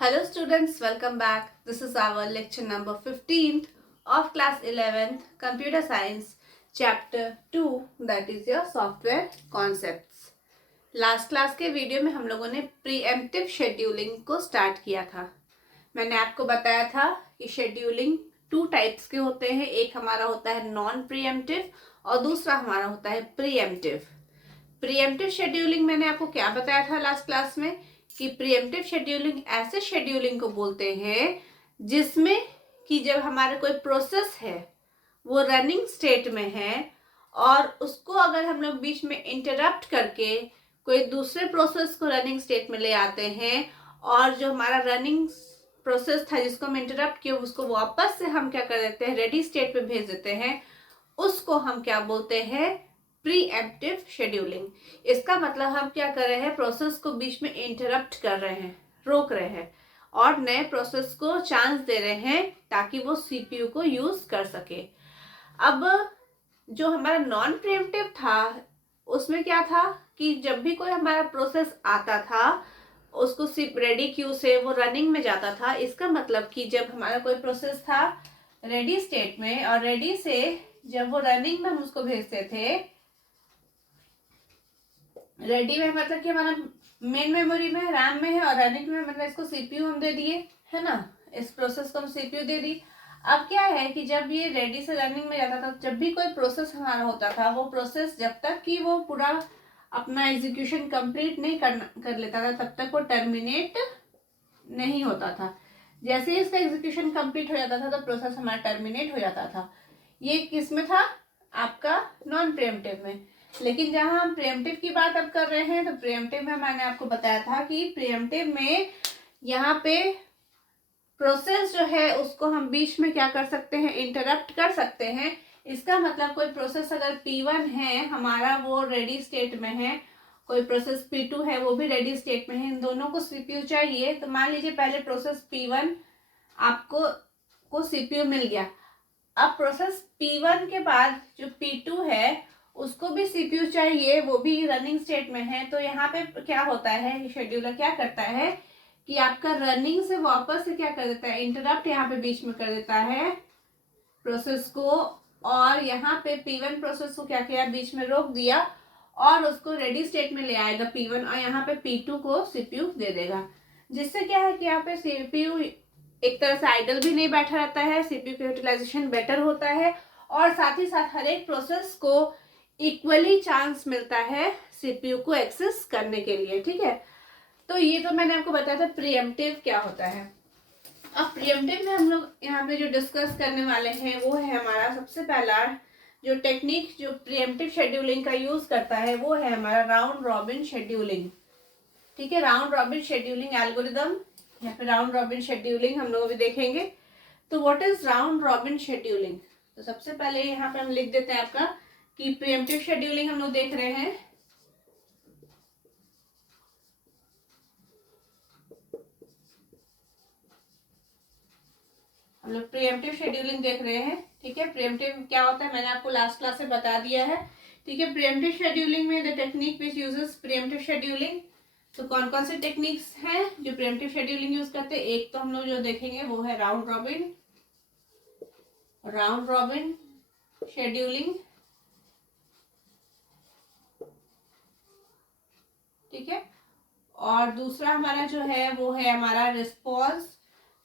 Hello students, welcome back. This is our lecture number 15th of class 11th Computer Science chapter 2, that is your software concepts. Last class के video में हम लोगों ने pre-emptive scheduling को start किया था। मैंने आपको बताया था कि शेड्यूलिंग टू टाइप्स के होते हैं। एक हमारा होता है नॉन प्रीएम्प्टिव और दूसरा हमारा होता है प्रीएम्प्टिव। प्रीएम्प्टिव शेड्यूलिंग मैंने आपको क्या बताया था लास्ट क्लास में कि प्रीएम्प्टिव शेड्यूलिंग ऐसे शेड्यूलिंग को बोलते हैं जिसमें कि जब हमारा कोई प्रोसेस है वो रनिंग स्टेट में है और उसको अगर हम लोग बीच में इंटरप्ट करके कोई दूसरे प्रोसेस को रनिंग स्टेट में ले आते हैं और जो हमारा रनिंग प्रोसेस था जिसको हम इंटरप्ट किए उसको वापस से हम क्या कर देते हैं, रेडी स्टेट पे भेज देते हैं, उसको हम क्या बोलते हैं, प्रीएम्प्टिव शेड्यूलिंग। इसका मतलब हम क्या कर रहे हैं, प्रोसेस को बीच में इंटरप्ट कर रहे हैं, रोक रहे हैं और नए प्रोसेस को चांस दे रहे हैं ताकि वो सीपीयू को यूज कर सके। अब जो हमारा नॉन प्रीएम्प्टिव था उसमें क्या था कि जब भी कोई हमारा प्रोसेस आता था उसको सिर्फ रेडी क्यू से वो रनिंग में जाता था। इसका मतलब कि जब हमारा कोई प्रोसेस था रेडी स्टेट में और रेडी से जब वो रनिंग में हम उसको भेजते थे, रेडी में मतलब कि हमारा मेन मेमोरी में रैम में है और रनिंग में मतलब इसको सीपीयू हम दे दिए, है ना, इस प्रोसेस को हम सीपीयू दे दी। अब क्या है कि जब ये रेडी से रनिंग में जाता था, जब भी कोई प्रोसेस हमारा होता था वो प्रोसेस जब तक कि वो पूरा अपना एग्जीक्यूशन कंप्लीट नहीं कर लेता था तब तक वो टर्मिनेट नहीं होता था। जैसे ही इसका एग्जीक्यूशन कंप्लीट हो जाता था तो प्रोसेस हमारा टर्मिनेट हो जाता था। ये किस में था, आपका नॉन प्रीएम्प्टिव में। लेकिन जहां हम प्रीएम्प्टिव की बात अब कर रहे हैं तो प्रीएम्प्टिव में मैंने आपको बताया था कि प्रीएम्प्टिव में यहाँ पे प्रोसेस जो है उसको हम बीच में क्या कर सकते हैं, इंटरप्ट कर सकते हैं। इसका मतलब कोई प्रोसेस अगर P1 है हमारा वो रेडी स्टेट में है, कोई प्रोसेस P2 है वो भी रेडी स्टेट में है, इन दोनों को सीपीयू चाहिए। तो मान लीजिए पहले प्रोसेस P1 आपको सीपीयू मिल गया। अब प्रोसेस P1 के बाद जो P2 है उसको भी सीपीयू चाहिए, वो भी रनिंग स्टेट में है। तो यहाँ पे क्या होता है, शेड्यूलर क्या करता है कि आपका रनिंग से वापस से क्या कर देता है, इंटरप्ट यहाँ पे बीच में कर देता है प्रोसेस को और यहाँ पे P1 प्रोसेस को क्या किया, बीच में रोक दिया और उसको रेडी स्टेट में ले आएगा P1 और यहाँ पे P2 को सीपीयू दे देगा। जिससे क्या है कि यहाँ पे सीपीयू एक तरह से आइडल भी नहीं बैठा रहता है, सीपीयू का यूटिलाइजेशन बेटर होता है और साथ ही साथ हर एक प्रोसेस को इक्वली चांस मिलता है सीपीयू को एक्सेस करने के लिए। ठीक है, तो ये तो मैंने आपको बताया था प्रीएम्प्टिव क्या होता है। अब प्रीएम्प्टिव में हम लोग यहाँ पे जो डिस्कस करने वाले हैं वो है हमारा सबसे पहला जो टेक्निक जो प्रीएम्प्टिव शेड्यूलिंग का यूज करता है वो है हमारा राउंड रॉबिन शेड्यूलिंग। ठीक है, राउंड रॉबिन शेड्यूलिंग एल्गोरिदम या फिर राउंड रॉबिन शेड्यूलिंग हम लोग अभी देखेंगे। तो what is round robin scheduling, तो सबसे पहले यहाँ पे हम लिख देते हैं आपका कि प्रीएम्प्टिव शेड्यूलिंग हम लोग देख रहे हैं। हम लोग प्रीएम्प्टिव शेड्यूलिंग देख रहे हैं। ठीक है, प्रीएम्प्टिव क्या होता है मैंने आपको लास्ट क्लास से बता दिया है। ठीक है, प्रीएम्प्टिव शेड्यूलिंग में the technique which uses pre-emptive scheduling, तो कौन कौन से टेक्निक्स हैं जो प्रीएम्प्टिव शेड्यूलिंग यूज करते हैं। एक तो हम लोग जो देखेंगे वो है राउंड रॉबिन शेड्यूलिंग। ठीक है, और दूसरा हमारा जो है वो है हमारा रिस्पॉन्स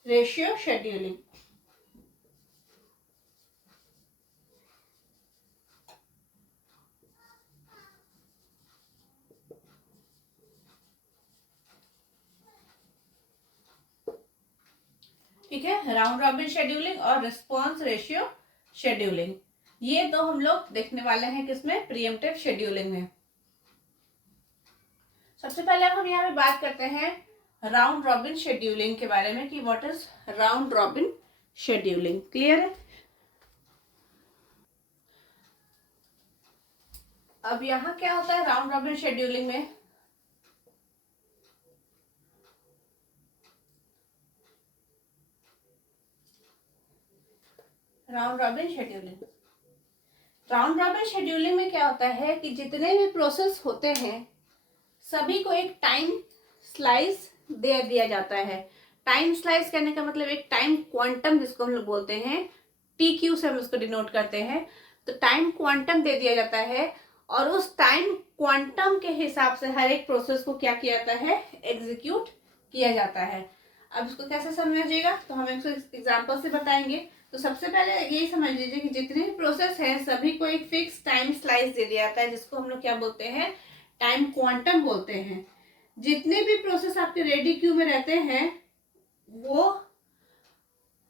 रेशियो शेड्यूलिंग। ठीक है, राउंड रॉबिन शेड्यूलिंग और रिस्पॉन्स रेशियो शेड्यूलिंग, ये दो हम लोग देखने वाले हैं किसमें, प्रीएम्प्टिव शेड्यूलिंग में। सबसे पहले हम यहाँ पे बात करते हैं राउंड रॉबिन शेड्यूलिंग के बारे में कि what is round robin scheduling. Clear है। अब यहाँ क्या होता है राउंड रॉबिन शेड्यूलिंग में, राउंड रॉबिन शेड्यूलिंग में क्या होता है कि जितने भी प्रोसेस होते हैं सभी को एक टाइम स्लाइस दे दिया जाता है। टाइम स्लाइस करने का मतलब एक टाइम क्वांटम जिसको हम लोग बोलते हैं, टी क्यू से हम उसको डिनोट करते हैं। तो टाइम क्वांटम दे दिया जाता है और उस टाइम क्वांटम के हिसाब से हर एक प्रोसेस को क्या किया जाता है, एग्जीक्यूट किया जाता है। अब इसको कैसे समझिएगा, तो हम इसको एग्जाम्पल से बताएंगे। तो सबसे पहले यही समझ लीजिए कि जितने भी प्रोसेस हैं सभी को एक फिक्स टाइम स्लाइस दे दिया जाता है, जिसको हम लोग क्या बोलते हैं, टाइम क्वांटम बोलते हैं। जितने भी प्रोसेस आपके रेडी क्यू में रहते हैं, वो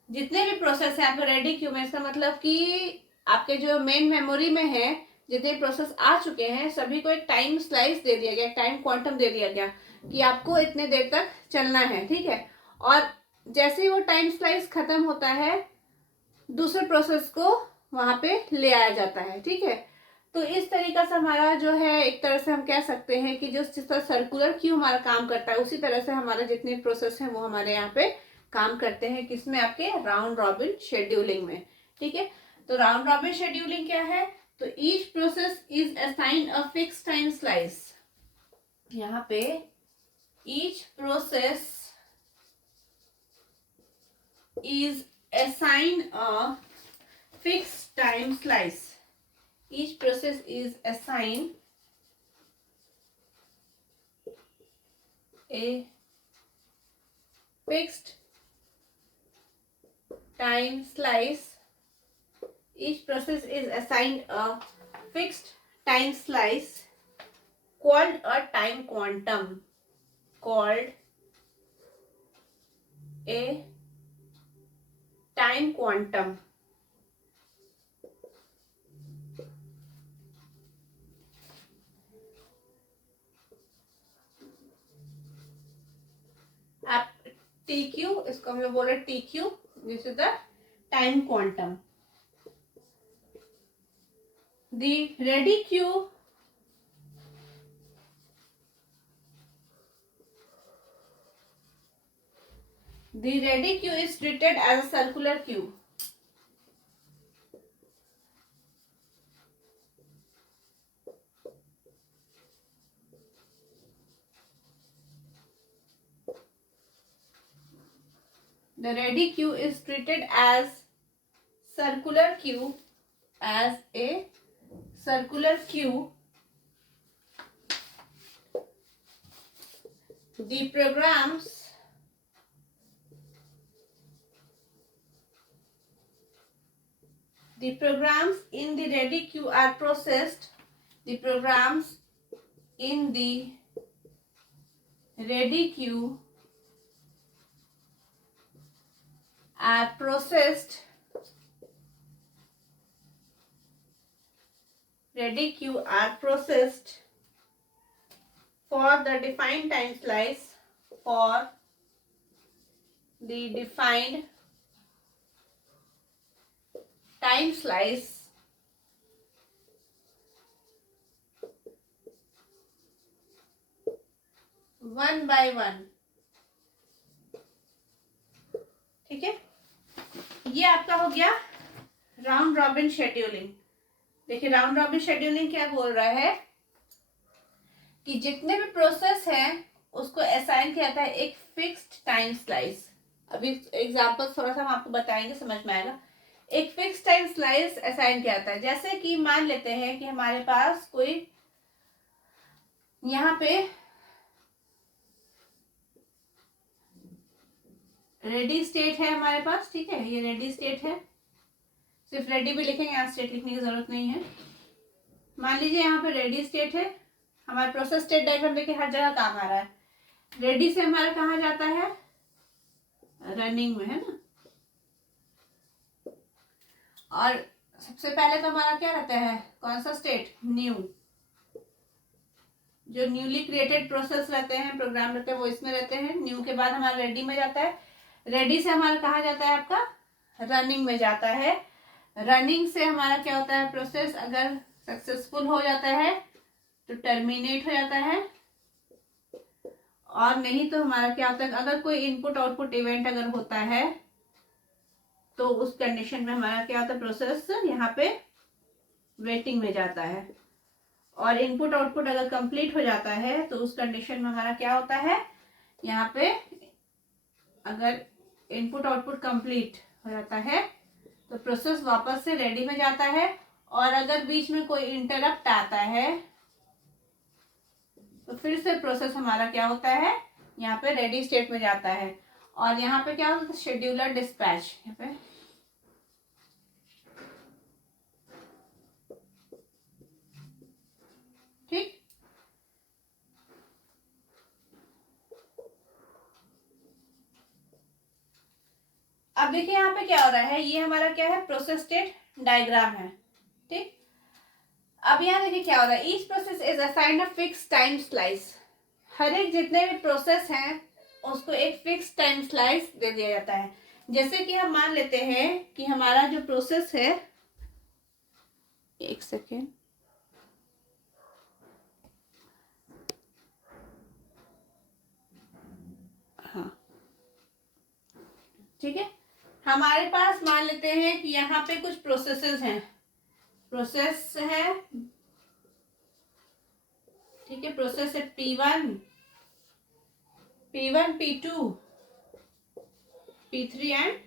जितने भी प्रोसेस है आपके रेडी क्यू में, इसका मतलब कि आपके जो मेन मेमोरी में है जितने प्रोसेस आ चुके हैं सभी को एक टाइम स्लाइस दे दिया गया, टाइम क्वांटम दे दिया गया कि आपको इतने देर तक चलना है, ठीक है। और जैसे ही वो टाइम स्लाइस खत्म होता है दूसरे प्रोसेस को वहां पे ले आया जाता है, ठीक है। तो इस तरीका से हमारा जो है, एक तरह से हम कह सकते हैं कि जिस तरह सर्कुलर क्यू हमारा काम करता है उसी तरह से हमारा जितने प्रोसेस हैं वो हमारे यहाँ पे काम करते हैं। किसमें, आपके राउंड रॉबिन शेड्यूलिंग में, ठीक है। तो राउंड रॉबिन शेड्यूलिंग क्या है, तो each process is assigned a fix time slice. यहाँ पे each process is assigned a fixed time slice. Each process is assigned a fixed time slice. Each process is assigned a fixed time slice called a time quantum, called a time quantum. आप T Q, इसको हम लोग बोल रहे T Q, this is the time quantum. The ready Q is treated as a circular queue. The ready queue is treated as circular queue, as a circular queue. The programs in the ready queue are processed. The programs in the ready queue are processed. Ready queue are processed for the defined time slice. For the defined time slice, one by one, ठीक है। ये आपका हो गया round robin scheduling. देखिए round robin scheduling क्या बोल रहा है कि जितने भी प्रोसेस हैं उसको असाइन किया जाता है एक फिक्स्ड टाइम स्लाइस। अभी एग्जांपल थोड़ा सा हम आपको बताएंगे, समझ में आएगा। एक फिक्स टाइम स्लाइस असाइन किया जाता है। जैसे कि मान लेते हैं कि हमारे पास कोई यहाँ पे रेडी स्टेट है हमारे पास, ठीक है, ये रेडी स्टेट है। सिर्फ रेडी भी लिखेंगे, यहाँ स्टेट लिखने की जरूरत नहीं है। मान लीजिए यहाँ पे रेडी स्टेट है, हमारा प्रोसेस स्टेट डायग्राम देखिए हर जगह काम आ रहा है। रेडी से हमारा कहाँ जाता है, रनिंग में, है ना। और सबसे पहले तो हमारा क्या रहता है, कौन सा स्टेट, न्यू। जो न्यूली क्रिएटेड प्रोसेस रहते हैं, प्रोग्राम रहते हैं, वो इसमें रहते हैं। न्यू के बाद हमारा रेडी में जाता है। रेडी से हमारा कहाँ जाता है, आपका रनिंग में जाता है। रनिंग से हमारा क्या होता है, प्रोसेस अगर सक्सेसफुल हो जाता है तो टर्मिनेट हो जाता है, और नहीं तो हमारा क्या होता है, अगर कोई इनपुट आउटपुट इवेंट अगर होता है तो उस कंडीशन में हमारा क्या होता है, प्रोसेस यहाँ पे वेटिंग में जाता है। और इनपुट आउटपुट अगर कंप्लीट हो जाता है तो उस कंडीशन में हमारा क्या होता है, यहाँ पे अगर इनपुट आउटपुट कंप्लीट हो जाता है तो प्रोसेस वापस से रेडी में जाता है, और अगर बीच में कोई इंटरप्ट आता है तो फिर से प्रोसेस हमारा क्या होता है, यहाँ पे रेडी स्टेट में जाता है। और यहाँ पे क्या होता है, शेड्यूलर डिस्पैच। यहाँ पे ठीक, अब देखिए यहाँ पे क्या हो रहा है, ये हमारा क्या है, प्रोसेस स्टेट डायग्राम है। ठीक, अब यहाँ देखिए क्या हो रहा है, each process is assigned a fix time slice. हर एक जितने भी प्रोसेस हैं उसको एक फिक्स टाइम स्लाइस दे दिया जाता है। जैसे कि हम मान लेते हैं कि हमारा जो प्रोसेस है, एक सेकेंड, हाँ ठीक है, हमारे पास मान लेते हैं कि यहाँ पे कुछ प्रोसेसेस हैं, प्रोसेस है, ठीक है, प्रोसेस है P1, P2, P3 and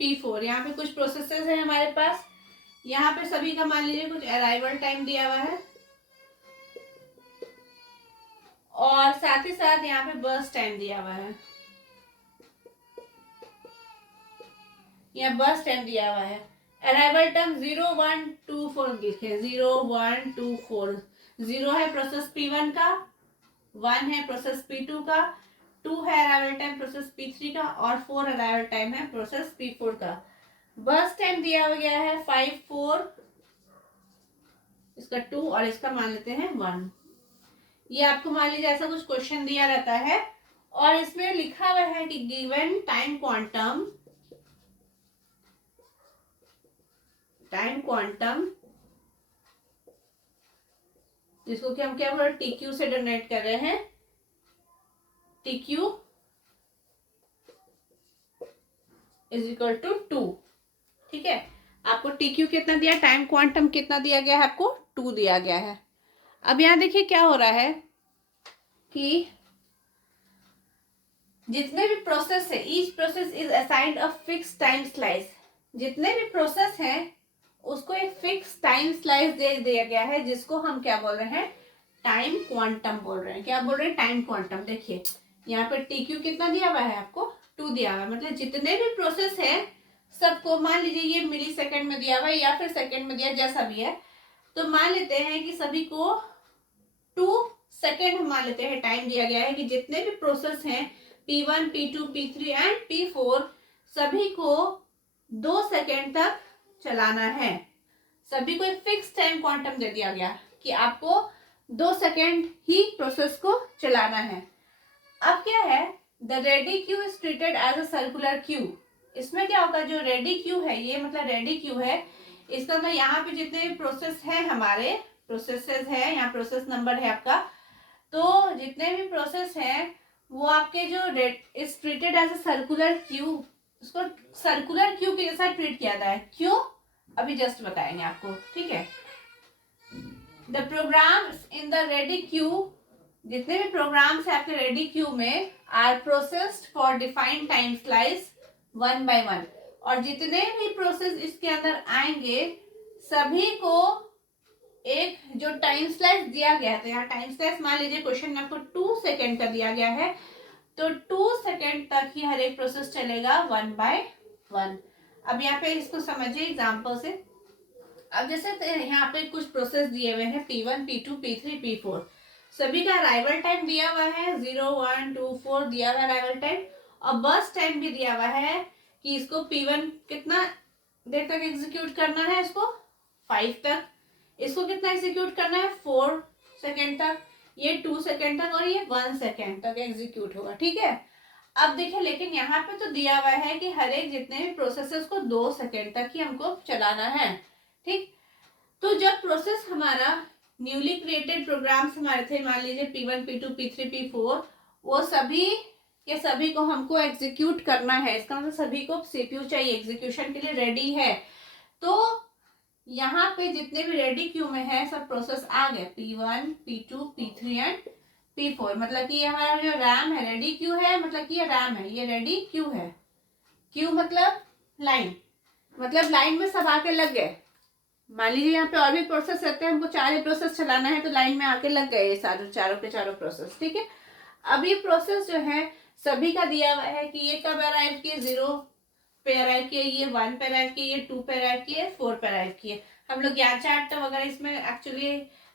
P4। यहाँ पे कुछ प्रोसेसेस है हमारे पास। यहाँ पे सभी का मान लीजिए कुछ अराइवल टाइम दिया हुआ है, और साथ ही साथ यहाँ पे बर्स्ट टाइम दिया हुआ है, यहाँ बर्स्ट टाइम दिया हुआ है। अराइवल टाइम 0, 1, 2, 4 लिखे, 0, 1, 2, 4। 0 है प्रोसेस P1 का, 1 है प्रोसेस P2 का, 2 है अराइवल टाइम प्रोसेस P3 का, और 4 अराइवल टाइम है प्रोसेस P4 का। बर्स्ट टाइम दिया गया है 5, 4, इसका 2 और इसका मान लेते हैं 1। ये आपको मान लीजिए ऐसा कुछ क्वेश्चन दिया रहता है और इसमें लिखा हुआ है कि गिवन टाइम क्वांटम जिसको कि हम क्या बोल रहे हैं, TQ से डोनेट कर रहे हैं, TQ इज इक्वल टू 2। ठीक है, आपको TQ कितना दिया, टाइम क्वांटम कितना दिया गया है, आपको 2 दिया गया है। अब यहाँ देखिए क्या हो रहा है कि जितने भी प्रोसेस है, each process is assigned a fix time slice. जितने भी प्रोसेस हैं उसको एक फिक्स टाइम स्लाइस दे दिया गया है, जिसको हम क्या बोल रहे हैं, टाइम क्वांटम बोल रहे हैं। क्या बोल रहे हैं, टाइम क्वांटम। देखिए यहाँ पर TQ कितना दिया हुआ है, आपको 2 दिया हुआ है। मतलब जितने भी प्रोसेस है सबको, मान लीजिए ये मिली सेकेंड में दिया हुआ है या फिर सेकेंड में दिया, जैसा भी है, तो मान लेते हैं कि सभी को 2 सेकेंड मान लेते हैं टाइम दिया गया है कि जितने भी प्रोसेस हैं P1, P2, P3 and P4 सभी को 2 सेकेंड तक चलाना है। सभी को एक फिक्स टाइम क्वांटम दे दिया गया कि आपको 2 सेकेंड ही प्रोसेस को चलाना है। अब क्या है, the ready queue is treated as a circular queue. इसमें क्या होगा, जो रेडी क्यू है, ये मतलब रेडी क्यू है, इसका मतलब यहाँ पे जितने भी प्रोसेस है, हमारे प्रोसेसेस है, यहाँ प्रोसेस नंबर है आपका, तो जितने भी प्रोसेस हैं वो आपके जो is treated as a circular queue, उसको सर्कुलर क्यू के जैसा ट्रीट किया जाता है। क्यों, अभी जस्ट बताएंगे आपको। ठीक है, the programs in the ready queue, जितने भी प्रोग्राम्स है आपके रेडी क्यू में, are processed for defined time slice 1 by 1। और जितने भी प्रोसेस इसके अंदर आएंगे सभी को एक जो टाइम स्लाइस दिया गया है, तो यहाँ टाइम स्लाइस मान लीजिए क्वेश्चन में आपको 2 सेकेंड का दिया गया है, तो 2 सेकेंड तक ही हर एक प्रोसेस चलेगा 1 by 1। अब यहाँ पे इसको समझिए एग्जाम्पल से। अब जैसे यहाँ पे कुछ प्रोसेस दिए हुए हैं P1, P2, P3, P4, सभी का अराइवल टाइम दिया हुआ है 0, 1, 2, 4 दिया हुआ अराइवल टाइम, और बर्स्ट टाइम भी दिया हुआ है कि इसको P1 कितना देर तक एग्जीक्यूट करना है, इसको 5 तक, इसको कितना एग्जीक्यूट करना है 4 सेकेंड तक, ये 2 सेकेंड तक, और ये 1 सेकेंड तक एग्जीक्यूट होगा। ठीक है, अब देखिए लेकिन यहाँ पे तो दिया हुआ है कि हर एक जितने भी प्रोसेस है उसको 2 सेकेंड तक ही हमको चलाना है। ठीक, तो जब प्रोसेस हमारा न्यूली क्रिएटेड प्रोग्राम्स हमारे थे, मान लीजिए P1, P2, P3, P4, वो सभी के सभी को हमको एग्जीक्यूट करना है। इसका मतलब सभी को CPU चाहिए, एग्जीक्यूशन के लिए रेडी है। तो यहाँ पे जितने भी रेडी क्यू में है सब प्रोसेस आ गए, P1, P2, P3 and P4, मतलब कि ये हमारा जो रैम है रेडी क्यू है, मतलब कि ये रैम है, ये रेडी क्यू है। क्यू मतलब लाइन, मतलब लाइन में सब आके लग गए। मान लीजिए यहाँ पे और भी प्रोसेस रहते हैं, हमको 4 ही प्रोसेस चलाना है, तो लाइन में आके लग गए ये चारों के चारों प्रोसेस, ठीक है। अब ये प्रोसेस जो है सभी का दिया हुआ है कि ये कब अराइव किए, 0 पे अराइव किए, ये 1 पे अराइव किए, ये 2 पे अराइव किए, 4 पे अराइव किए। हम लोग ज्ञान चार्ट वगैरह इसमें एक्चुअली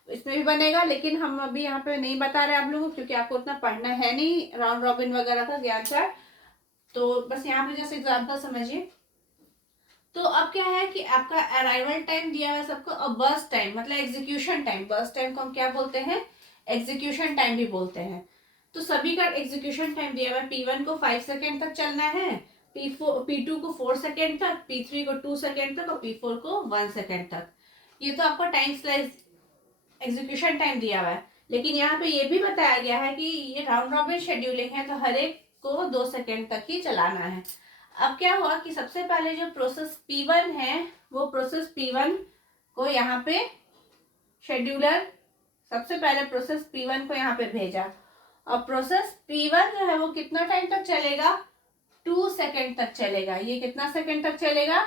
इसमें भी बनेगा, लेकिन हम अभी यहाँ पे नहीं बता रहे आप लोगों को, क्योंकि आपको उतना पढ़ना है नहीं राउंड रॉबिन वगैरह का ज्ञान चार्ट, तो बस यहाँ पे जैसे एग्जाम्पल समझिए। तो अब क्या है कि आपका अराइवल टाइम दिया हुआ है सबको, और बर्स्ट टाइम मतलब एग्जीक्यूशन टाइम, बर्स्ट टाइम को हम क्या बोलते हैं, एग्जीक्यूशन टाइम भी बोलते हैं। तो सभी का एग्जीक्यूशन टाइम दिया हुआ है, P1 को 5 सेकेंड तक चलना है, P2 को 4 सेकेंड तक, P3 को 2 सेकेंड तक, और P4 को 1 सेकेंड तक। ये तो आपको टाइम स्लाइस एग्जीक्यूशन टाइम दिया हुआ है। लेकिन यहाँ पे ये भी बताया गया है कि ये राउंड रॉबिन शेड्यूलिंग है, तो हर एक को 2 सेकेंड तक ही चलाना है। अब क्या हुआ कि सबसे पहले जो प्रोसेस P1 है, वो प्रोसेस P1 को यहाँ पे शेड्यूलर सबसे पहले प्रोसेस P1 को यहाँ पे भेजा, और प्रोसेस P1 जो है वो कितना टाइम तक चलेगा, 2 सेकेंड तक चलेगा। ये कितना सेकेंड तक चलेगा,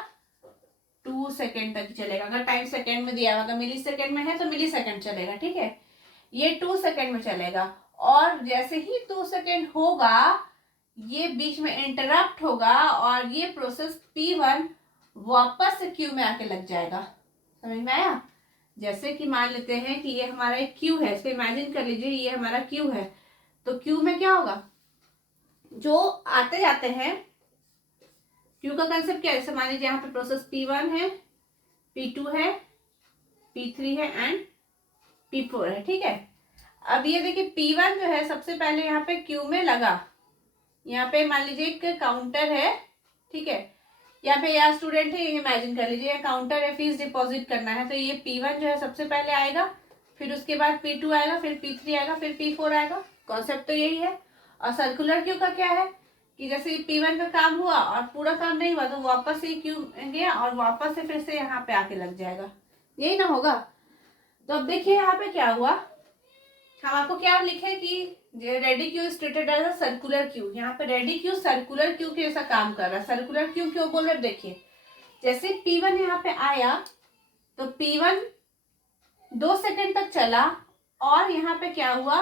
2 सेकेंड तक चलेगा। अगर टाइम सेकेंड में दिया हुआ, अगर मिली सेकेंड में है तो मिली सेकेंड चलेगा, ठीक है। ये 2 सेकेंड में चलेगा, और जैसे ही 2 सेकेंड होगा ये बीच में इंटरप्ट होगा, और ये प्रोसेस P1 वापस से क्यू में आके लग जाएगा। समझ में आया? जैसे कि मान लेते हैं कि ये हमारा एक क्यू है, इसको इमेजिन कर लीजिए ये हमारा क्यू है, तो क्यू में क्या होगा, जो आते जाते हैं, क्यू का कंसेप्ट क्या है, जैसे मान लीजिए यहाँ पे प्रोसेस P1 है, P2 है, P3 है एंड P4 है, ठीक है। अब ये देखिए P1 जो है सबसे पहले यहाँ पे क्यू में लगा, यहाँ पे मान लीजिए एक काउंटर है, ठीक है, यहाँ पे या स्टूडेंट है, ये इमेजिन कर लीजिए काउंटर है, फीस डिपॉजिट करना है, तो ये P1 जो है सबसे पहले आएगा, फिर उसके बाद P2 आएगा, फिर P3 आएगा, फिर P4 आएगा। कॉन्सेप्ट तो यही है। और सर्कुलर क्यू का क्या है कि जैसे P1 का काम हुआ और पूरा काम नहीं हुआ, तो वापस से क्यू गया और वापस से फिर से यहाँ पे आके लग जाएगा, यही ना होगा। तो अब देखिए यहाँ पे क्या हुआ, हम आपको क्या लिखे कि ready queue is treated as a circular queue. यहाँ पे रेडी क्यू सर्कुलर क्यू के जैसा काम कर रहा है। सर्कुलर क्यू क्यों बोल रहे, देखिए जैसे P1 यहाँ पे आया तो P1 2 सेकेंड तक चला, और यहाँ पे क्या हुआ,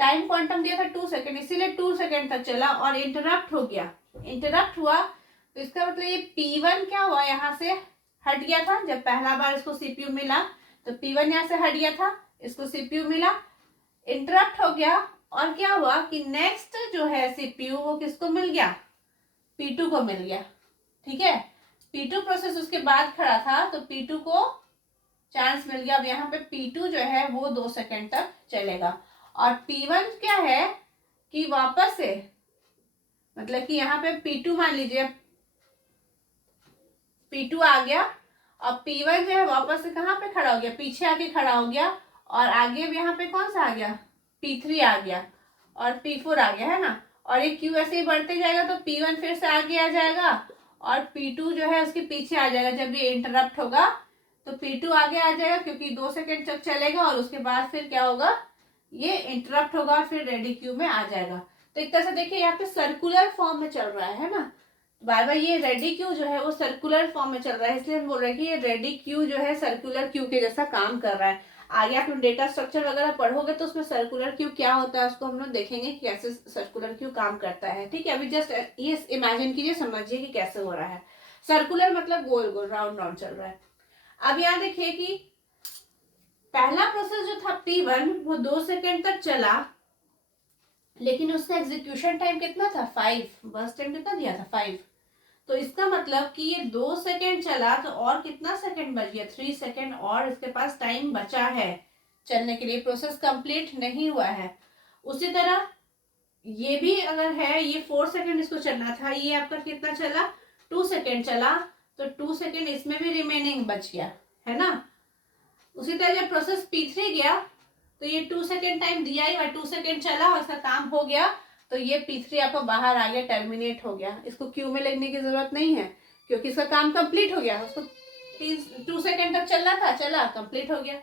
टाइम क्वांटम दिया था 2 सेकेंड, इसीलिए 2 सेकेंड तक चला और इंटरप्ट हो गया। इंटरप्ट हुआ तो इसका मतलब ये P1 क्या हुआ, यहाँ से हट गया था। जब पहला बार इसको CPU मिला तो P1 यहाँ से हट गया था, इसको CPU मिला, इंटरप्ट हो गया, और क्या हुआ कि नेक्स्ट जो है CPU वो किसको मिल गया, P2 को मिल गया, ठीक है। P2 प्रोसेस उसके बाद खड़ा था, तो P2 को चांस मिल गया। अब यहाँ पे P2 जो है वो 2 सेकेंड तक चलेगा, और P1 क्या है कि वापस से, मतलब कि यहाँ पे P2 मान लीजिए P2 आ गया, और P1 जो है वापस से कहाँ पे खड़ा हो गया, पीछे आके खड़ा हो गया, और आगे अब यहाँ पे कौन सा आ गया, P3 आ गया, और P4 आ गया, है ना। और ये क्यू ऐसे ही बढ़ते जाएगा, तो P1 फिर से आगे आ जाएगा, और P2 जो है उसके पीछे आ जाएगा। जब ये इंटरप्ट होगा तो P2 आगे आ जाएगा, क्योंकि 2 सेकेंड तक चलेगा, और उसके बाद फिर क्या होगा, ये इंटरप्ट होगा और फिर रेडी क्यू में आ जाएगा। तो एक तरह से देखिए यहाँ पे सर्कुलर फॉर्म में चल रहा है ना। बार बार ये रेडी क्यू जो है वो सर्कुलर फॉर्म में चल रहा है, इसलिए हम बोल रहे हैं कि ये रेडी क्यू जो है सर्कुलर क्यू के जैसा काम कर रहा है। आगे आप डेटा स्ट्रक्चर वगैरह पढ़ोगे तो उसमें सर्कुलर क्यू क्या होता है उसको हम लोग देखेंगे कि कैसे सर्कुलर क्यू काम करता है, ठीक है। अभी जस्ट ये इमेजिन कीजिए, समझिए कि कैसे हो रहा है। सर्कुलर मतलब गोल गोल राउंड राउंड चल रहा है। अब यहाँ देखिए कि पहला प्रोसेस जो था P1 वो 2 सेकेंड तक चला, लेकिन उसका एग्जीक्यूशन टाइम कितना था, 5। बस टाइम कितना दिया था, 5। तो इसका मतलब कि ये 2 सेकेंड चला, तो और कितना सेकेंड बच गया, 3 सेकेंड और इसके पास टाइम बचा है चलने के लिए। प्रोसेस कंप्लीट नहीं हुआ है। उसी तरह ये भी अगर है, ये 4 सेकेंड इसको चलना था, ये आपका कितना चला, 2 सेकेंड चला, तो 2 सेकेंड इसमें भी रिमेनिंग बच गया, है ना। उसी तरह जब प्रोसेस P3 गया तो ये 2 सेकेंड टाइम दिया ही, और 2 सेकेंड चला और इसका काम हो गया, तो ये P3 आपको बाहर आ गया, टर्मिनेट हो गया। इसको क्यू में लगने की जरूरत नहीं है, क्योंकि इसका काम कंप्लीट हो गया। उसको 2 सेकेंड तक चलना था, चला, कंप्लीट हो गया।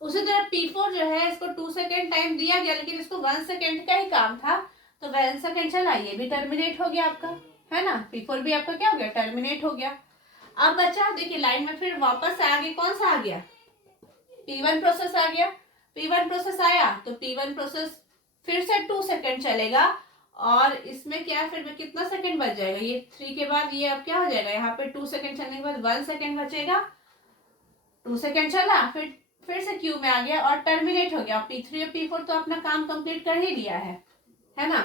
उसी तरह P4 जो है इसको 2 सेकेंड टाइम दिया गया, लेकिन इसको 1 सेकेंड का ही काम था, तो 1 सेकेंड चला, ये भी टर्मिनेट हो गया आपका, है ना। P4 भी आपका क्या हो गया, टर्मिनेट हो गया। अब बच्चा देखिए लाइन में फिर वापस आगे कौन सा आ गया, P1 प्रोसेस आ गया। P1 प्रोसेस आया तो P1 प्रोसेस फिर से 2 सेकेंड चलेगा, और इसमें क्या फिर में कितना सेकेंड बच जाएगा, ये 3 के बाद ये अब क्या हो जाएगा, यहाँ पे 2 सेकेंड चलने के बाद 1 सेकेंड बचेगा, 2 सेकेंड चला, फिर से क्यू में आ गया और टर्मिनेट हो गया। P3 और P4 तो अपना काम कंप्लीट कर ही लिया है ना।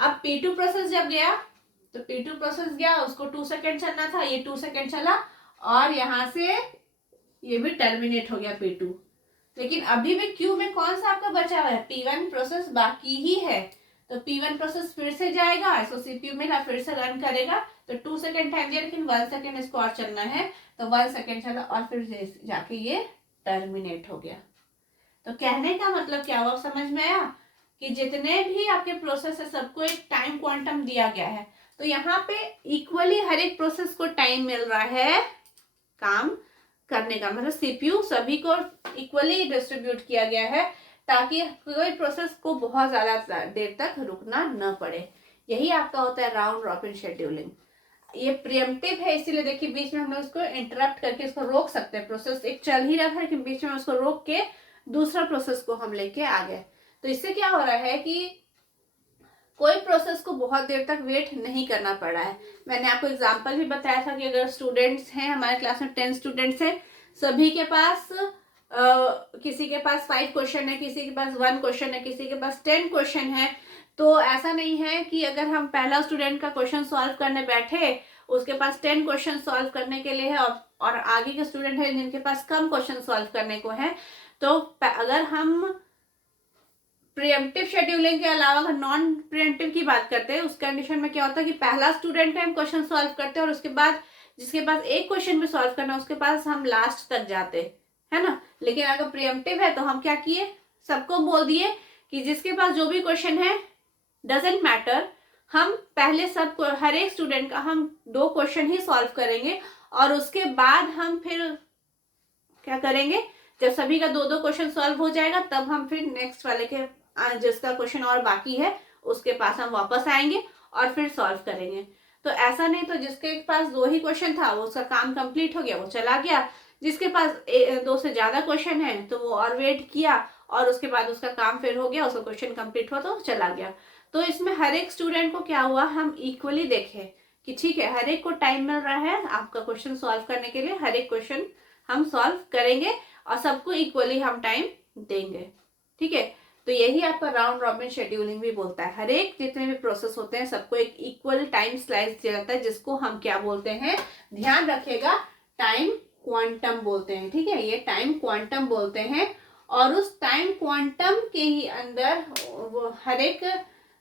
अब P2 प्रोसेस जब गया तो P2 प्रोसेस गया, उसको 2 सेकेंड चलना था, ये 2 सेकेंड चला और यहाँ से ये भी टर्मिनेट हो गया P2। लेकिन अभी भी क्यू में कौन सा आपका बचा हुआ है, P1 प्रोसेस बाकी ही है, तो P1 प्रोसेस फिर से जाएगा, इसको सीपीयू में ना फिर से रन करेगा, तो 2 सेकेंड टाइम दिया, लेकिन 1 सेकेंड इसको और चलना है, तो 1 सेकेंड चला और फिर जाके ये टर्मिनेट हो गया। तो कहने का मतलब क्या हुआ, समझ में आया कि जितने भी आपके प्रोसेस है सबको एक टाइम क्वांटम दिया गया है, तो यहाँ पे इक्वली हर एक प्रोसेस को टाइम मिल रहा है काम करने का, मतलब सीपीयू सभी को इक्वली डिस्ट्रीब्यूट किया गया है, ताकि कोई प्रोसेस को बहुत ज्यादा देर तक रुकना न पड़े। यही आपका होता है राउंड रॉबिन शेड्यूलिंग। ये प्रिएम्प्टिव है, इसीलिए देखिए बीच में हम लोग इसको इंटरप्ट करके इसको रोक सकते हैं, प्रोसेस एक चल ही रहा था लेकिन बीच में उसको रोक के दूसरा प्रोसेस को हम लेके आ गए। तो इससे क्या हो रहा है कि कोई प्रोसेस को बहुत देर तक वेट नहीं करना पड़ रहा है। मैंने आपको एग्जांपल भी बताया था कि अगर स्टूडेंट्स हैं, हमारे क्लास में 10 स्टूडेंट्स हैं, सभी के पास किसी के पास 5 क्वेश्चन है, किसी के पास 1 क्वेश्चन है, किसी के पास 10 क्वेश्चन है, तो ऐसा नहीं है कि अगर हम पहला स्टूडेंट का क्वेश्चन सॉल्व करने बैठे, उसके पास 10 क्वेश्चन सॉल्व करने के लिए है और आगे के स्टूडेंट है जिनके पास कम क्वेश्चन सॉल्व करने को है, तो अगर हम प्रिएम्प्टिव शेड्यूलिंग के अलावा अगर नॉन प्रिएम्प्टिव की बात करते हैं, उस कंडीशन में क्या होता है कि पहला स्टूडेंट का हम क्वेश्चन सॉल्व करते हैं और उसके बाद जिसके पास एक क्वेश्चन भी सॉल्व करना है उसके पास हम लास्ट तक जाते है ना। लेकिन अगर प्रिएम्प्टिव है तो हम क्या किए, सबको बोल दिए कि जिसके पास जो भी क्वेश्चन है डजेंट मैटर, हम पहले सब हर एक स्टूडेंट का हम 2 क्वेश्चन ही सॉल्व करेंगे, और उसके बाद हम फिर क्या करेंगे, जब सभी का 2-2 क्वेश्चन सॉल्व हो जाएगा तब हम फिर नेक्स्ट वाले के जिसका क्वेश्चन और बाकी है उसके पास हम वापस आएंगे और फिर सॉल्व करेंगे। तो ऐसा नहीं, तो जिसके पास 2 ही क्वेश्चन था वो उसका काम कंप्लीट हो गया, वो चला गया, जिसके पास 2 से ज्यादा क्वेश्चन है तो वो और वेट किया और उसके बाद उसका काम फिर हो गया, उसका क्वेश्चन कंप्लीट हुआ तो चला गया। तो इसमें हर एक स्टूडेंट को क्या हुआ, हम इक्वली देखें कि ठीक है हर एक को टाइम मिल रहा है आपका क्वेश्चन सॉल्व करने के लिए, हर एक क्वेश्चन हम सॉल्व करेंगे और सबको इक्वली हम टाइम देंगे, ठीक है। तो यही आपका राउंड रॉबिन शेड्यूलिंग भी बोलता है, हर एक जितने भी प्रोसेस होते हैं सबको एक इक्वल टाइम स्लाइस दिया जाता है, जिसको हम क्या बोलते हैं, ध्यान रखिएगा, टाइम क्वांटम बोलते हैं, ठीक है, ये टाइम क्वांटम बोलते हैं। और उस टाइम क्वांटम के ही अंदर वो हर एक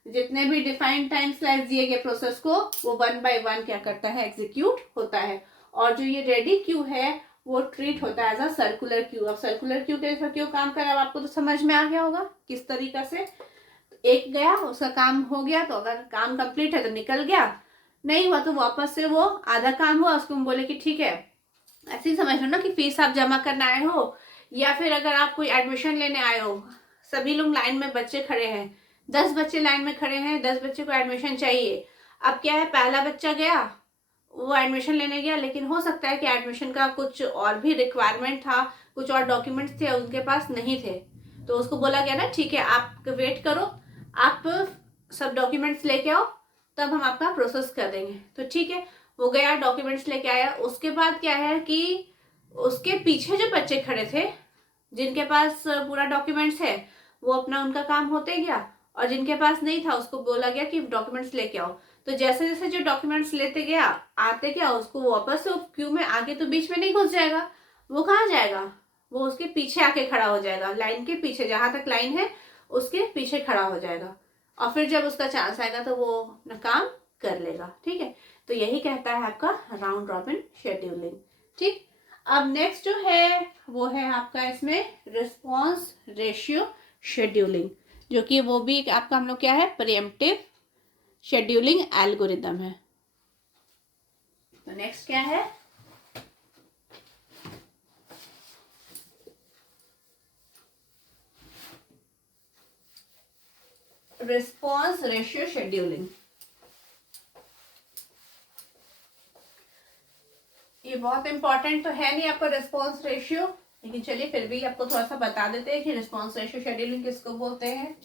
जितने भी डिफाइंड टाइम स्लाइस दिए गए प्रोसेस को वो 1 by 1 क्या करता है, एग्जीक्यूट होता है। और जो ये रेडी क्यू है वो ट्रीट होता है एज अ सर्कुलर क्यू। अब सर्कुलर क्यू कैसे क्यों काम कर रहा है आपको तो समझ में आ गया होगा किस तरीका से। एक गया उसका काम हो गया, तो अगर काम कंप्लीट है तो निकल गया, नहीं हुआ तो वापस से वो आधा काम हुआ, उसको हम बोले कि ठीक है, ऐसे ही समझ लो ना कि फीस आप जमा करने आए हो या फिर अगर आप कोई एडमिशन लेने आए हो, सभी लोग लाइन में बच्चे खड़े हैं, 10 बच्चे लाइन में खड़े हैं, 10 बच्चे को एडमिशन चाहिए। अब क्या है, पहला बच्चा गया वो एडमिशन लेने गया, लेकिन हो सकता है कि एडमिशन का कुछ और भी रिक्वायरमेंट था, कुछ और डॉक्यूमेंट्स थे उनके पास नहीं थे, तो उसको बोला गया ना ठीक है आप वेट करो, आप सब डॉक्यूमेंट्स लेके आओ तब हम आपका प्रोसेस कर देंगे। तो ठीक है वो गया डॉक्यूमेंट्स लेके आया, उसके बाद क्या है कि उसके पीछे जो बच्चे खड़े थे जिनके पास पूरा डॉक्यूमेंट्स है वो अपना उनका काम होते गया, और जिनके पास नहीं था उसको बोला गया कि डॉक्यूमेंट्स लेके आओ। तो जैसे जैसे जो डॉक्यूमेंट्स लेते गया आते गया, उसको वापस से क्यू में आगे तो बीच में नहीं घुस जाएगा, वो कहाँ जाएगा, वो उसके पीछे आके खड़ा हो जाएगा, लाइन के पीछे, जहां तक लाइन है उसके पीछे खड़ा हो जाएगा, और फिर जब उसका चांस आएगा तो वो अपना काम कर लेगा, ठीक है। तो यही कहता है आपका राउंड रॉबिन शेड्यूलिंग, ठीक। अब नेक्स्ट जो है वो है आपका इसमें रिस्पॉन्स रेशियो शेड्यूलिंग, जो कि वो भी आपका हम लोग क्या है, प्रिएम्प्टिव शेड्यूलिंग एल्गोरिदम है। तो नेक्स्ट क्या है, रिस्पॉन्स रेशियो शेड्यूलिंग। ये बहुत इंपॉर्टेंट तो है नहीं आपका रिस्पॉन्स रेशियो, लेकिन चलिए फिर भी आपको थोड़ा सा बता देते हैं कि रिस्पॉन्स रेशियो शेड्यूलिंग किसको बोलते हैं।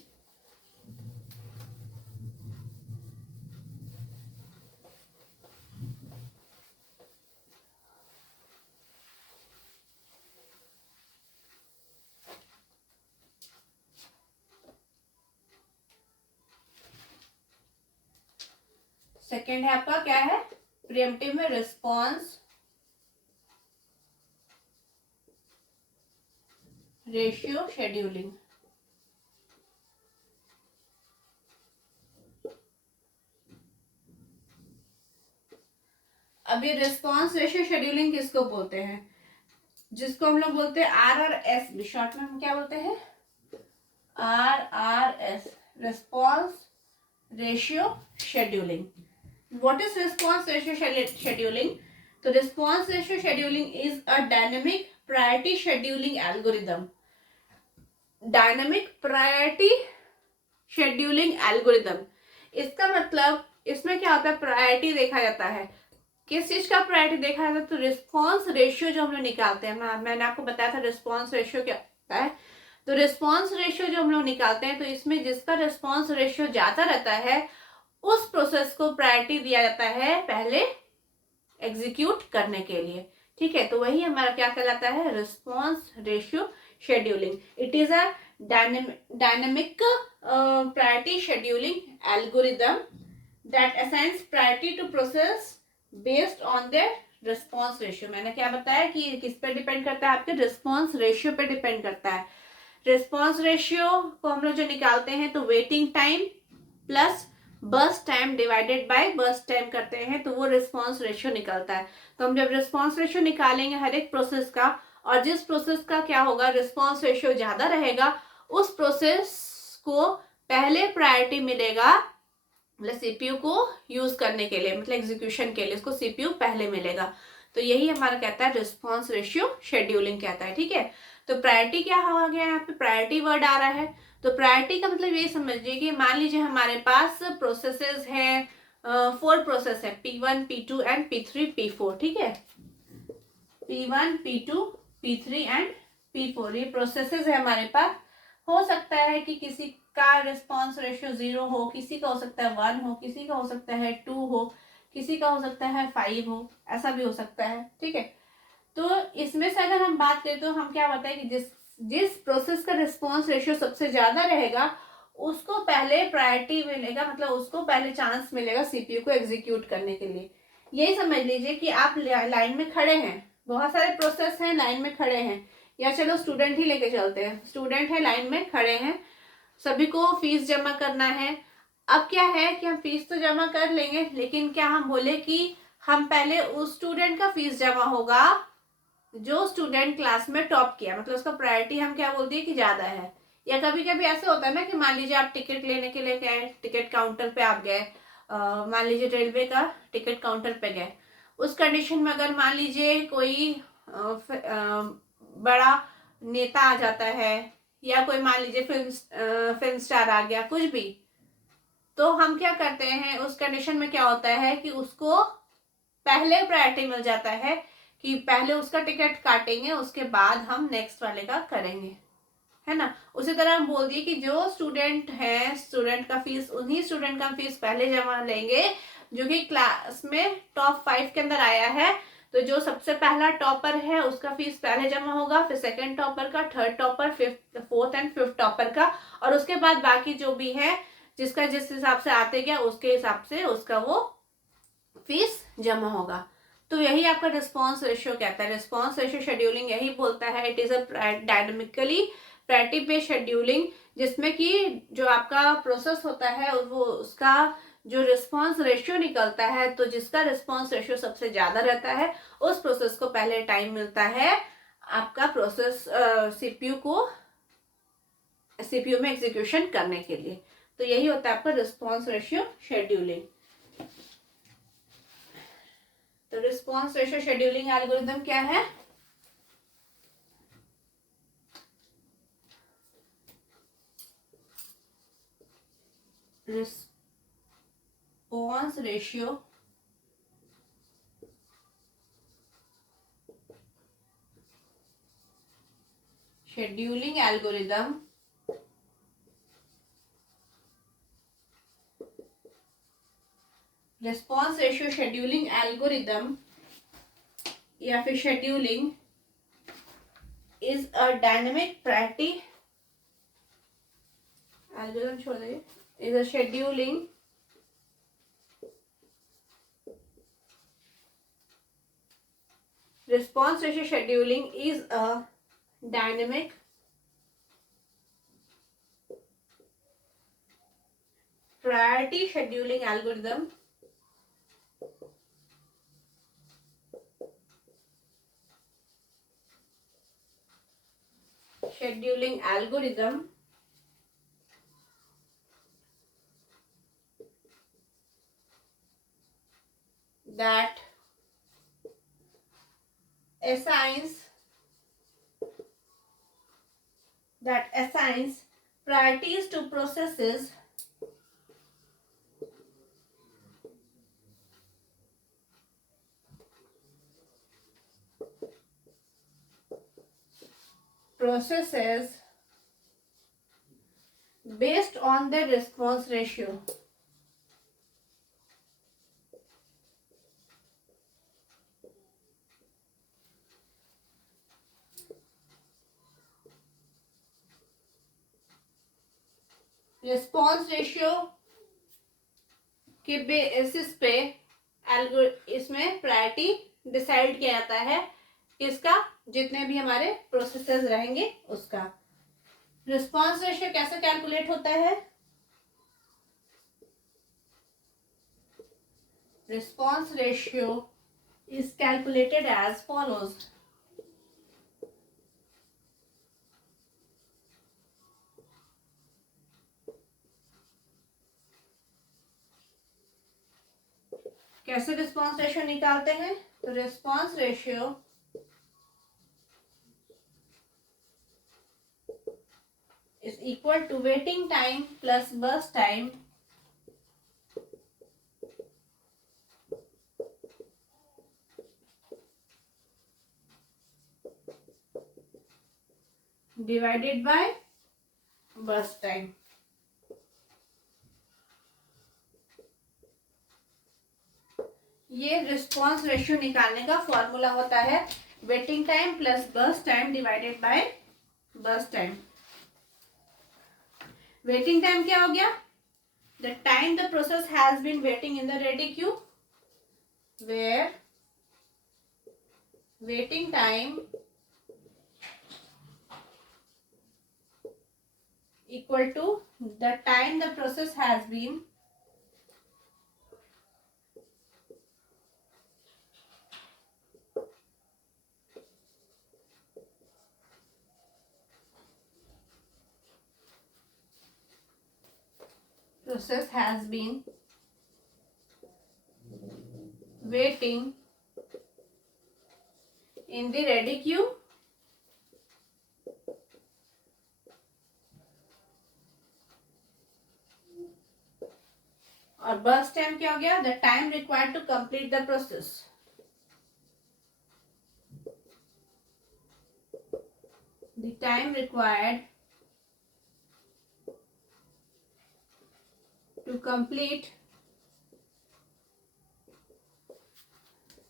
सेकेंड है आपका क्या है, प्रीएम्प्टिव में रिस्पॉन्स रेशियो शेड्यूलिंग। अब ये रिस्पॉन्स रेशियो शेड्यूलिंग किसको बोलते हैं, जिसको हम लोग बोलते हैं RRS, शॉर्ट में हम क्या बोलते हैं, RRS, response ratio scheduling. What is response ratio scheduling? तो response ratio scheduling is a dynamic priority scheduling algorithm. Dynamic priority scheduling algorithm, इसका मतलब इसमें क्या होता है, प्रायोरिटी देखा जाता है। किस चीज का प्रायोरिटी देखा जाता है, तो रिस्पॉन्स रेशियो जो हम लोग निकालते हैं, मैंने आपको बताया था रिस्पॉन्स रेशियो क्या होता है। तो रिस्पॉन्स रेशियो जो हम लोग निकालते हैं, तो इसमें जिसका रिस्पॉन्स रेशियो ज्यादा रहता है उस प्रोसेस को प्रायोरिटी दिया जाता है पहले एग्जीक्यूट करने के लिए। ठीक है, तो वही हमारा क्या कहलाता है, response ratio scheduling. It is a dynamic priority scheduling algorithm that assigns priority to process based on their response ratio. मैंने क्या बताया कि किस पे डिपेंड करता है, आपके रिस्पॉन्स रेशियो पे डिपेंड करता है। रिस्पॉन्स रेशियो को हम लोग जो निकालते हैं, तो waiting time plus burst time divided by burst time करते हैं, तो वो रिस्पॉन्स रेशियो निकलता है। तो हम जब रिस्पॉन्स रेशियो निकालेंगे हर एक प्रोसेस का, और जिस प्रोसेस का क्या होगा, रिस्पॉन्स रेशियो ज्यादा रहेगा, उस प्रोसेस को पहले प्रायोरिटी मिलेगा, मतलब सीपीयू को यूज करने के लिए, मतलब एग्जीक्यूशन के लिए उसको सीपीयू पहले मिलेगा। तो यही हमारा कहता है रिस्पॉन्स रेशियो शेड्यूलिंग कहता है। ठीक है, तो प्रायोरिटी क्या आ गया, यहाँ पे प्रायोरिटी वर्ड आ रहा है। तो प्रायोरिटी का मतलब ये समझिए कि मान लीजिए हमारे पास प्रोसेसेस हैं, 4 प्रोसेस है, P1 P2 and P3 P4। ठीक है, P1 P2 P3 and P4 ये प्रोसेसेस है हमारे पास। हो सकता है कि किसी का रिस्पॉन्स रेशियो 0 हो, किसी का हो सकता है 1 हो, किसी का हो सकता है 2 हो, किसी का हो सकता है 5 हो, ऐसा भी हो सकता है। ठीक है, तो इसमें से अगर हम बात करें तो हम क्या बताएं कि जिस प्रोसेस का रिस्पॉन्स रेशियो सबसे ज्यादा रहेगा उसको पहले प्रायोरिटी मिलेगा, मतलब उसको पहले चांस मिलेगा सीपीयू को एग्जीक्यूट करने के लिए। यही समझ लीजिए कि आप लाइन में खड़े हैं, बहुत सारे प्रोसेस हैं, लाइन में खड़े हैं, या चलो स्टूडेंट ही लेके चलते हैं, स्टूडेंट है, लाइन में खड़े हैं, सभी को फीस जमा करना है। अब क्या है कि हम फीस तो जमा कर लेंगे, लेकिन क्या हम बोले कि हम पहले उस स्टूडेंट का फीस जमा होगा जो स्टूडेंट क्लास में टॉप किया, मतलब उसका प्रायोरिटी हम क्या बोल दिए कि ज्यादा है। या कभी कभी ऐसे होता है ना कि मान लीजिए आप टिकट लेने के लिए गए, टिकट काउंटर पे आप गए, मान लीजिए रेलवे का टिकट काउंटर पे गए, उस कंडीशन में अगर मान लीजिए कोई बड़ा नेता आ जाता है, या कोई मान लीजिए फिल्म स्टार आ गया, कुछ भी, तो हम क्या करते हैं उस कंडीशन में, क्या होता है कि उसको पहले प्रायोरिटी मिल जाता है कि पहले उसका टिकट काटेंगे, उसके बाद हम नेक्स्ट वाले का करेंगे, है ना। उसी तरह हम बोल दिए कि जो स्टूडेंट है, स्टूडेंट का फीस, उन्हीं स्टूडेंट का फीस पहले जमा लेंगे जो कि क्लास में टॉप 5 के अंदर आया है। तो जो सबसे पहला टॉपर है उसका फीस पहले जमा होगा, फिर सेकंड टॉपर का, third topper, fourth and fifth topper का, और उसके बाद बाकी जो भी है जिसका जिस हिसाब से आते गया उसके हिसाब से उसका वो फीस जमा होगा। तो यही आपका रिस्पॉन्स रेशियो कहता है। रिस्पॉन्स रेशियो शेड्यूलिंग यही बोलता है, it is a dynamically priority based scheduling, जिसमें कि जो आपका प्रोसेस होता है वो उसका जो रिस्पॉन्स रेशियो निकलता है, तो जिसका रिस्पॉन्स रेशियो सबसे ज्यादा रहता है उस प्रोसेस को पहले टाइम मिलता है आपका प्रोसेस सीपीयू में एग्जीक्यूशन करने के लिए। तो यही होता है आपका रिस्पॉन्स रेशियो शेड्यूलिंग। तो रिस्पॉन्स रेशियो शेड्यूलिंग एल्गोरिथम क्या है, response ratio scheduling algorithm response ratio scheduling algorithm या फिर scheduling is a dynamic priority algorithm छोड़ दीजिए is a scheduling response ratio scheduling is a dynamic priority scheduling algorithm that assigns priorities to processes based on their response ratio. Response ratio के basis पे इसमें priority decide किया जाता है किसका, जितने भी हमारे प्रोसेसेस रहेंगे उसका। रिस्पॉन्स रेशियो कैसे कैलकुलेट होता है? Response ratio is calculated as follows. कैसे रिस्पॉन्स रेशियो निकालते हैं? तो response ratio is equal to waiting time plus burst time divided by burst time. ये रिस्पॉन्स रेशियो निकालने का फॉर्मूला होता है waiting time plus burst time divided by burst time. Waiting time क्या हो गया? The time the process has been waiting in the ready queue, where waiting time equal to the time the process has been waiting in the ready queue और burst time क्या हो गया? The time required to complete the process. The time required to complete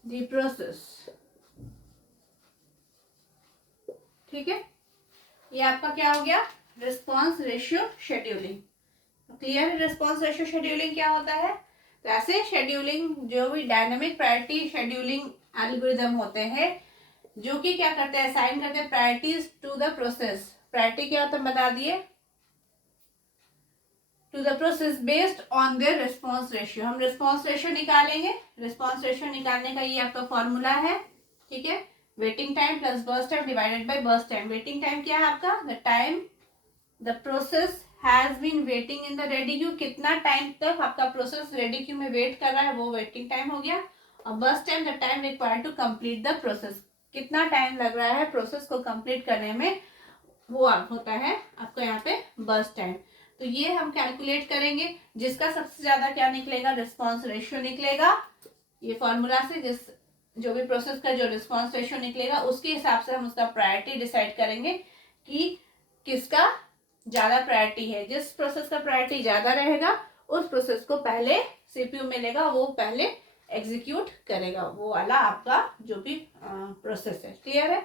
the process. ठीक है, ये आपका क्या हो गया? Response ratio scheduling. Clear? Response ratio scheduling क्या होता है? तो ऐसे शेड्यूलिंग जो भी डायनामिक प्रायोरिटी शेड्यूलिंग एल्गोरिदम होते हैं जो कि क्या करते हैं, असाइन करते हैं priorities to the process. Priority क्या होता है बता दिए, to the process based on their response ratio. हम रिस्पॉन्स रेशियो निकालेंगे। रिस्पॉन्स रेशियो निकालने का ये आपका फॉर्मूला है। ठीक है, waiting time plus burst time divided by burst time. Waiting time क्या है आपका? The time the process has been waiting in the ready queue, कितना टाइम तक आपका प्रोसेस रेडी क्यू में वेट कर रहा है वो वेटिंग टाइम हो गया। और burst time the time required to complete the process, कितना टाइम लग रहा है प्रोसेस को कंप्लीट करने में, वो होता है आपका यहाँ पे बर्स्ट टाइम। तो ये हम कैलकुलेट करेंगे, जिसका सबसे ज्यादा क्या निकलेगा, रिस्पॉन्स रेशियो निकलेगा। ये फॉर्मूला से जिस जो भी प्रोसेस का जो रिस्पॉन्स रेशियो निकलेगा उसके हिसाब से हम उसका प्रायोरिटी डिसाइड करेंगे कि किसका ज्यादा प्रायोरिटी है। जिस प्रोसेस का प्रायोरिटी ज्यादा रहेगा उस प्रोसेस को पहले सीपीयू मिलेगा, वो पहले एग्जीक्यूट करेगा, वो वाला आपका जो भी प्रोसेस है। क्लियर है?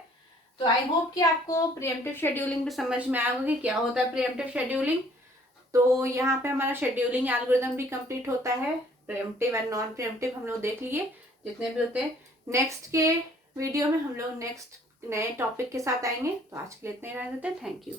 तो आई होप कि आपको प्रीएम्प्टिव शेड्यूलिंग भी समझ में आएगा कि क्या होता है प्रीएम्प्टिव शेड्यूलिंग। तो यहाँ पे हमारा शेड्यूलिंग एल्गोरिदम भी कंप्लीट होता है, प्रीएम्प्टिव एंड नॉन प्रीएम्प्टिव हम लोग देख लिए जितने भी होते हैं। नेक्स्ट के वीडियो में हम लोग नेक्स्ट नए टॉपिक के साथ आएंगे। तो आज के लिए इतने ही रहने देते हैं। Thank you.